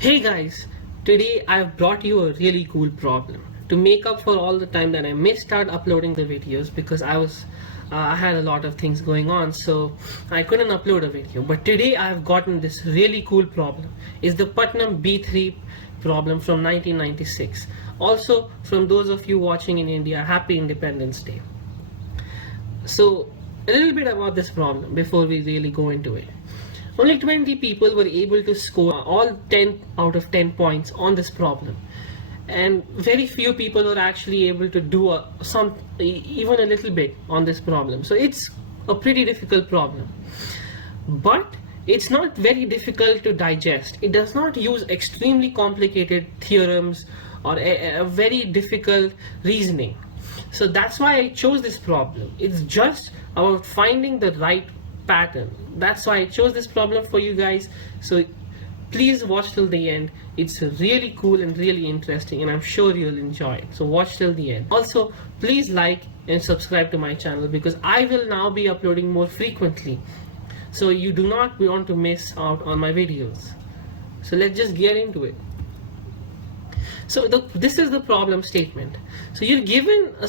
Hey guys, today I've brought you a really cool problem to make up for all the time that I missed out uploading the videos because I had a lot of things going on, so I couldn't upload a video. But today I've gotten this really cool problem. It's the Putnam B-3 problem from 1996. Also, from those of you watching in India, Happy Independence Day. So a little bit about this problem before we really go into it. Only 20 people were able to score all 10 out of 10 points on this problem, and very few people were actually able to do even a little bit on this problem. So it's a pretty difficult problem, but it's not very difficult to digest. It does not use extremely complicated theorems or a very difficult reasoning. So that's why I chose this problem. It's just about finding the right pattern. That's why I chose this problem for you guys. So please watch till the end. It's really cool and really interesting, and I'm sure you'll enjoy it. So watch till the end. Also, please like and subscribe to my channel because I will now be uploading more frequently. So you do not want to miss out on my videos. So let's just get into it. So this is the problem statement. So you're given a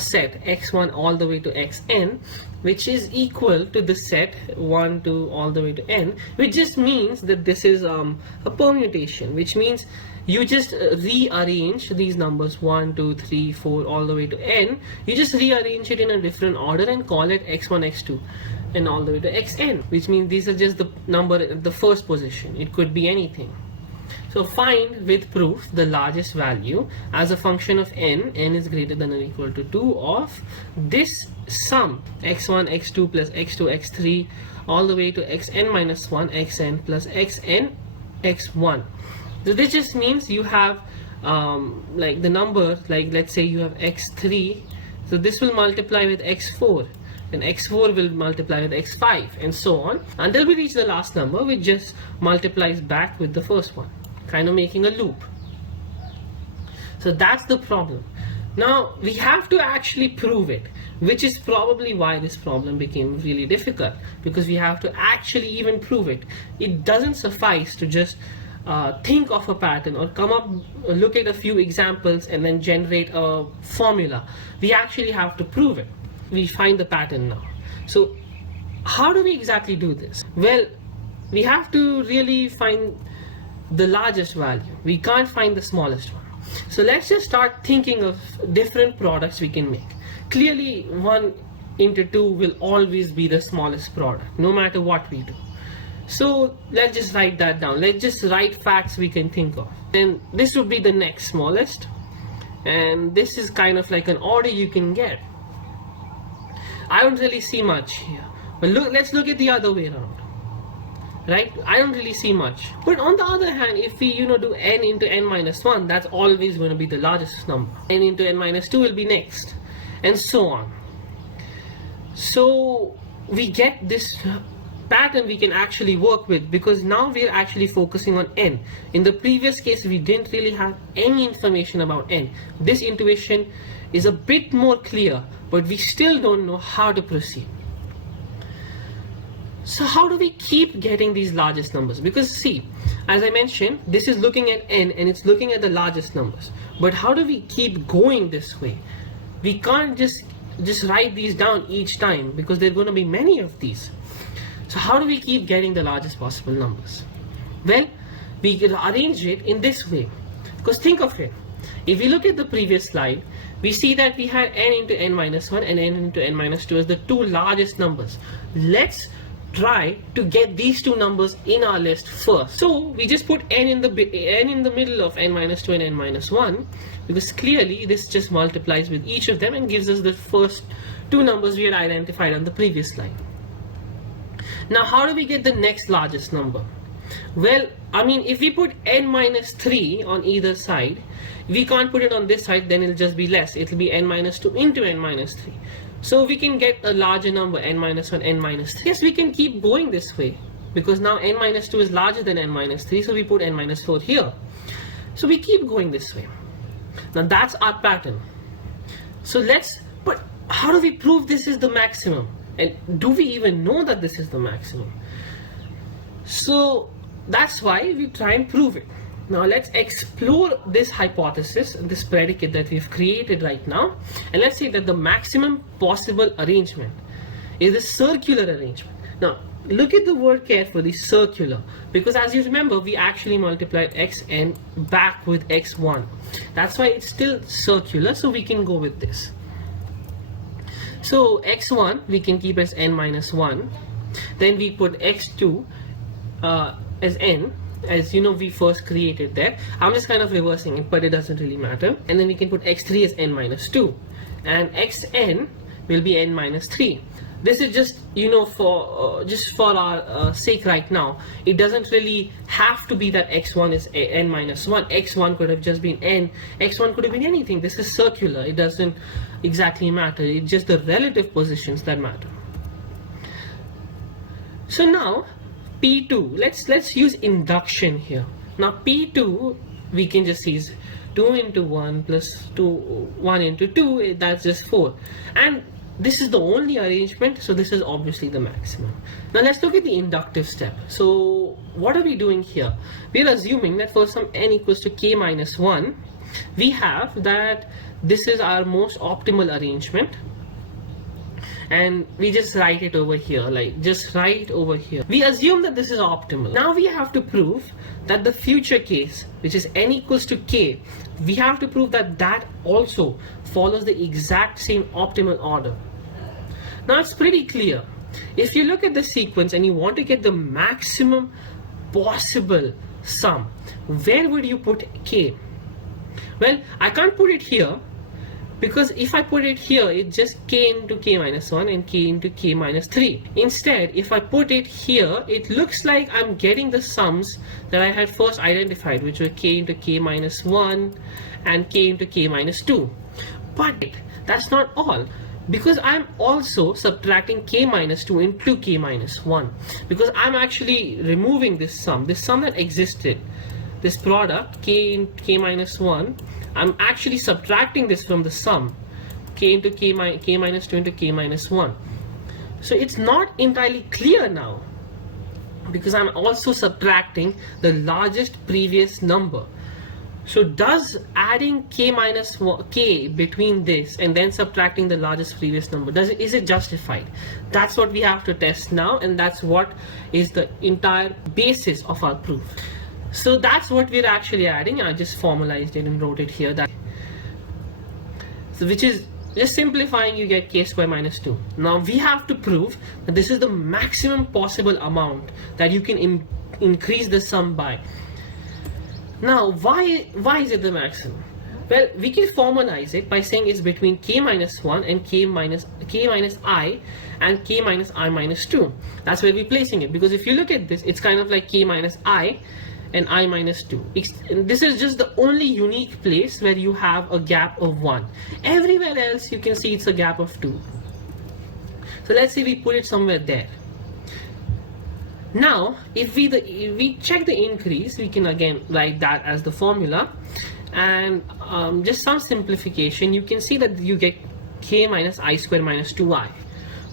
set x1 all the way to xn, which is equal to the set 1 to all the way to n, which just means that this is a permutation, which means you just rearrange these numbers 1, 2, 3, 4 all the way to n. You just rearrange it in a different order and call it x1, x2 and all the way to xn, which means these are just the number at the first position. It could be anything. So find with proof the largest value as a function of n is greater than or equal to 2 of this sum x1, x2 plus x2, x3 all the way to xn minus 1, xn plus xn, x1. So this just means you have like the number, like let's say you have x3, so this will multiply with x4, and x4 will multiply with x5 and so on until we reach the last number, which just multiplies back with the first one, kind of making a loop. So that's the problem. Now we have to actually prove it, which is probably why this problem became really difficult, because we have to actually even prove it. It doesn't suffice to just think of a pattern or come up, look at a few examples and then generate a formula. We actually have to prove it. We find the pattern now. So how do we exactly do this? Well, we have to really find the largest value. We can't find the smallest one. So let's just start thinking of different products we can make. Clearly 1 into 2 will always be the smallest product, no matter what we do. So let's just write that down. Let's just write facts we can think of. Then this would be the next smallest, and this is kind of like an order you can get. I don't really see much here, but let's look at the other way around. Right? I don't really see much. But on the other hand, if we do n into n minus 1, that's always going to be the largest number. N into n minus 2 will be next, and so on. So we get this pattern we can actually work with, because now we're actually focusing on n. In the previous case, we didn't really have any information about n. This intuition is a bit more clear, but we still don't know how to proceed. So how do we keep getting these largest numbers? Because see, as I mentioned, this is looking at n and it's looking at the largest numbers. But how do we keep going this way? We can't just write these down each time, because there are going to be many of these. So how do we keep getting the largest possible numbers? Well, we can arrange it in this way. Because think of it. If we look at the previous slide, we see that we had n into n minus 1 and n into n minus 2 as the two largest numbers. Let's try to get these two numbers in our list first. So we just put n in the middle of n minus 2 and n minus 1, because clearly this just multiplies with each of them and gives us the first two numbers we had identified on the previous slide. Now how do we get the next largest number? Well, I mean, if we put n minus 3 on either side, we can't put it on this side, then it'll just be less. It'll be n minus 2 into n minus 3. So we can get a larger number, n minus 1, n minus 3. Yes, we can keep going this way, because now n minus 2 is larger than n minus 3, so we put n minus 4 here. So we keep going this way. Now that's our pattern. So but how do we prove this is the maximum? And do we even know that this is the maximum? So that's why we try and prove it. Now let's explore this hypothesis, this predicate that we've created right now, and let's say that the maximum possible arrangement is a circular arrangement. Now look at the word carefully, circular, because as you remember, we actually multiplied xn back with x1. That's why it's still circular, so we can go with this. So x1 we can keep as n minus 1, then we put x2 as n, as you know we first created that. I'm just kind of reversing it, but it doesn't really matter. And then we can put x3 as n minus 2, and xn will be n minus 3. This is just, you know, for just for our sake right now. It doesn't really have to be that x1 is n minus 1. x1 could have just been n, x1 could have been anything. This is circular, it doesn't exactly matter. It's just the relative positions that matter. So now P2, let's use induction here. Now P2 we can just see is 2 into 1 plus 1 into 2, that's just 4. And this is the only arrangement, so this is obviously the maximum. Now let's look at the inductive step. So what are we doing here? We are assuming that for some n equals to k minus 1, we have that this is our most optimal arrangement, and we just write it over here, like just right over here. We assume that this is optimal. Now we have to prove that the future case, which is n equals to k, we have to prove that that also follows the exact same optimal order. Now it's pretty clear. If you look at the sequence and you want to get the maximum possible sum, where would you put k? Well, I can't put it here, because if I put it here, it's just k into k minus 1 and k into k minus 3. Instead, if I put it here, it looks like I'm getting the sums that I had first identified, which were k into k minus 1 and k into k minus 2. But that's not all, because I'm also subtracting k minus 2 into k minus 1, because I'm actually removing this sum that existed, this product k into k minus 1. I'm actually subtracting this from the sum k into k minus 2 into k minus 1. So it's not entirely clear now, because I'm also subtracting the largest previous number. So does adding k minus k between this and then subtracting the largest previous number, is it justified? That's what we have to test now, and that's what is the entire basis of our proof. So that's what we're actually adding. I just formalized it and wrote it here, that so which is just simplifying, you get k square minus 2. Now we have to prove that this is the maximum possible amount that you can increase the sum by. Now why is it the maximum? Well, we can formalize it by saying it's between k minus 1 and k minus I and k minus I minus 2. That's where we're placing it, because if you look at this, it's kind of like k minus I and I minus 2. This is just the only unique place where you have a gap of 1. Everywhere else you can see it's a gap of 2. So let's say we put it somewhere there. Now if we check the increase, we can again write that as the formula, and just some simplification, you can see that you get k minus I square minus 2i.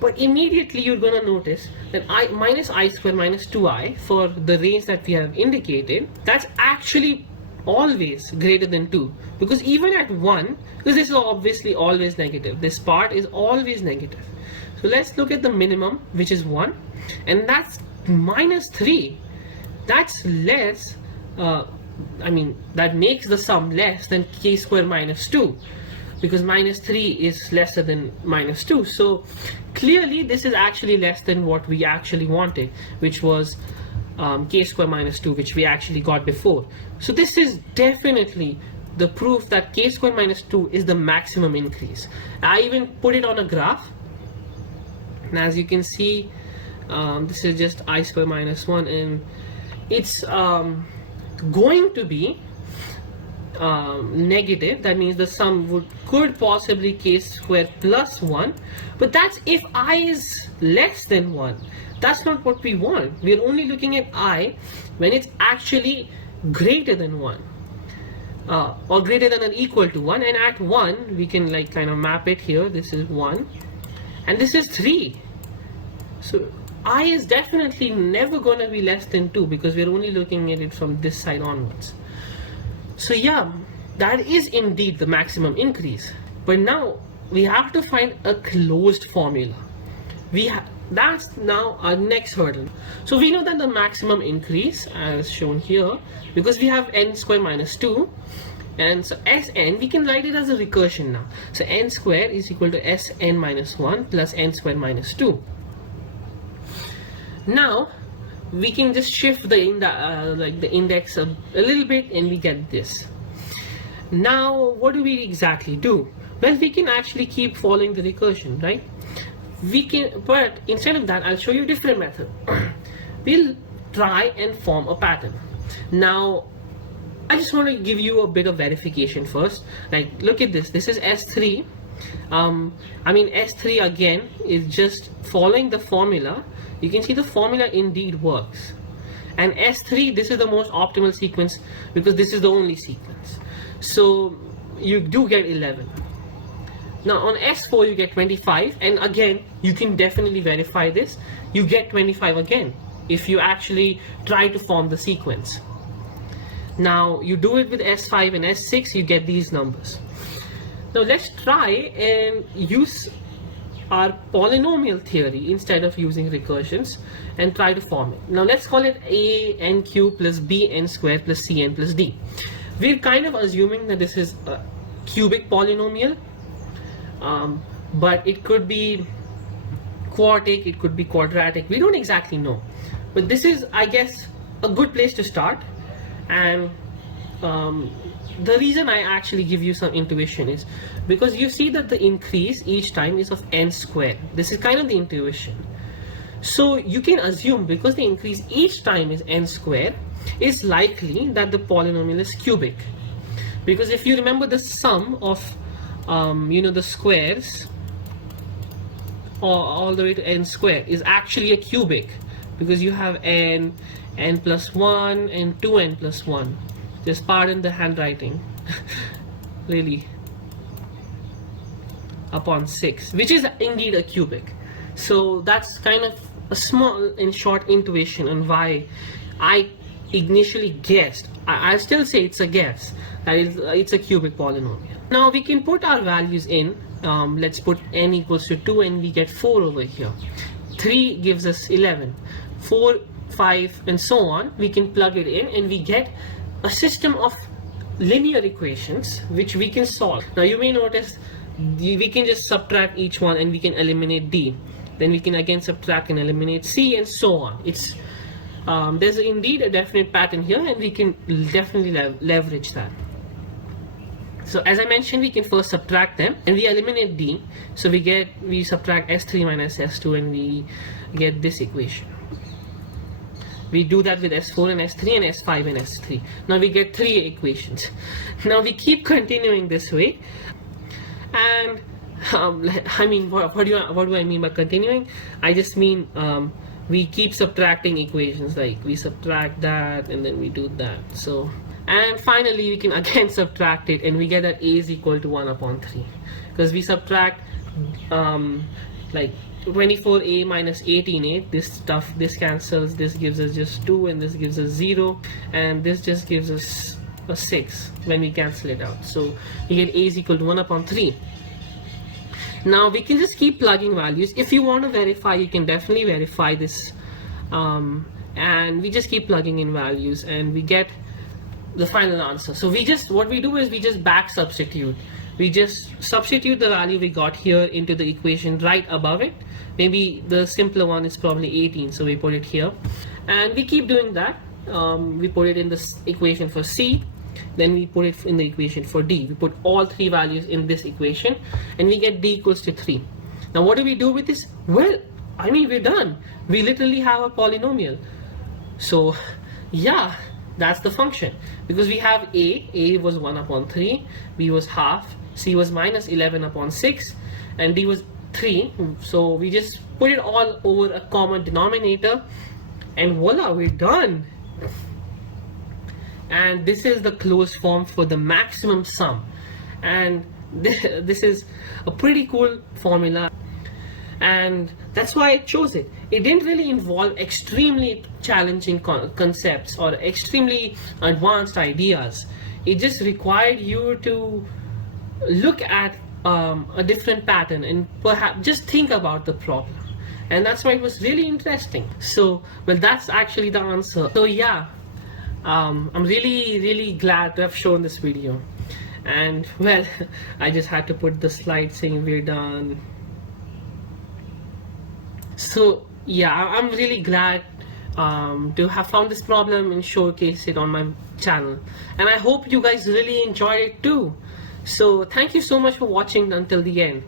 But immediately you're going to notice that I minus I square minus 2i for the range that we have indicated, that's actually always greater than 2, because even at 1, because this is obviously always negative, this part is always negative. So let's look at the minimum, which is 1, and that's minus 3. That's less, that makes the sum less than k square minus 2, because minus 3 is lesser than minus 2. So clearly this is actually less than what we actually wanted, which was k square minus 2, which we actually got before. So this is definitely the proof that k square minus 2 is the maximum increase. I even put it on a graph, and as you can see, this is just I square minus 1, and it's going to be negative. That means the sum could possibly k square plus 1, but that's if I is less than 1. That's not what we want. We're only looking at I when it's actually greater than 1, or greater than or equal to 1, and at 1 we can like kind of map it here. This is 1 and this is 3. So I is definitely never going to be less than 2, because we're only looking at it from this side onwards. So yeah, that is indeed the maximum increase. But now we have to find a closed formula. That's now our next hurdle. So we know that the maximum increase, as shown here, because we have n square minus 2, and so Sn, we can write it as a recursion now. So n square is equal to Sn minus 1 plus n square minus 2. Now we can just shift the index a little bit and we get this. Now what do we exactly do? Well, we can actually keep following the recursion, right? We can, but instead of that, I'll show you a different method. We'll try and form a pattern. Now I just want to give you a bit of verification first. Like, look at this. This is S3. S3 again is just following the formula. You can see the formula indeed works. And S3, this is the most optimal sequence because this is the only sequence. So you do get 11. Now on S4 you get 25, and again you can definitely verify this. You get 25 again if you actually try to form the sequence. Now you do it with S5 and S6, you get these numbers. Now let's try and use our polynomial theory instead of using recursions and try to form it. Now let's call it a n cube plus b n squared plus c n plus d. We're kind of assuming that this is a cubic polynomial, but it could be quartic, it could be quadratic, we don't exactly know. But this is, I guess, a good place to start. And the reason I actually give you some intuition is because you see that the increase each time is of n squared. This is kind of the intuition. So you can assume, because the increase each time is n squared, it's likely that the polynomial is cubic. Because if you remember, the sum of the squares all the way to n squared is actually a cubic, because you have n plus 1 and 2n plus 1. Just pardon the handwriting. Really, upon 6, which is indeed a cubic. So that's kind of a small and short intuition on why I initially guessed. I still say it's a guess that it's a cubic polynomial. Now we can put our values in. Let's put n equals to 2 and we get 4 over here. 3 gives us 11. 4, 5 and so on. We can plug it in and we get a system of linear equations which we can solve. Now you may notice we can just subtract each one and we can eliminate d. Then we can again subtract and eliminate c and so on. It's there's indeed a definite pattern here and we can definitely leverage that. So as I mentioned, we can first subtract them and we eliminate d. So we subtract s3 minus s2 and we get this equation. We do that with s4 and s3 and s5 and s3. Now we get 3 equations. Now we keep continuing this way. And what do I mean by continuing? I just mean we keep subtracting equations, like we subtract that and then we do that. So, and finally we can again subtract it and we get that a is equal to 1 upon 3, because we subtract like 24a minus 18a, this cancels, this gives us just 2 and this gives us 0, and this just gives us a 6 when we cancel it out. So you get a is equal to 1 upon 3. Now we can just keep plugging values. If you want to verify, you can definitely verify this, and we just keep plugging in values and we get the final answer. So what we do is we just back substitute. We just substitute the value we got here into the equation right above it. Maybe the simpler one is probably 18, so we put it here, and we keep doing that. We put it in this equation for C, then we put it in the equation for D. We put all 3 values in this equation and we get D equals to 3. Now what do we do with this? Well, we're done. We literally have a polynomial. So yeah, that's the function, because we have a was 1 upon 3, b was half, c was minus 11 upon 6, and d was 3. So we just put it all over a common denominator and voila, we're done. And this is the closed form for the maximum sum, and this is a pretty cool formula, and that's why I chose it. It didn't really involve extremely challenging concepts or extremely advanced ideas. it just required you to look at a different pattern and perhaps just think about the problem. And that's why it was really interesting. So, well, that's actually the answer. So yeah, I'm really glad to have shown this video. And well, I just had to put the slide saying we're done. So yeah, I'm really glad to have found this problem and showcase it on my channel. And I hope you guys really enjoyed it too. So thank you so much for watching until the end.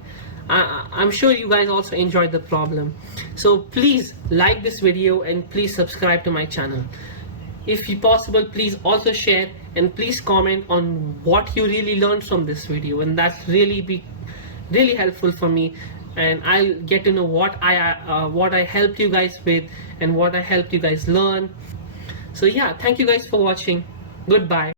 I'm sure you guys also enjoyed the problem. So please like this video and please subscribe to my channel. If possible, please also share and please comment on what you really learned from this video, and that's really helpful for me, and I'll get to know what I helped you guys with and what I helped you guys learn. So yeah, thank you guys for watching. Goodbye.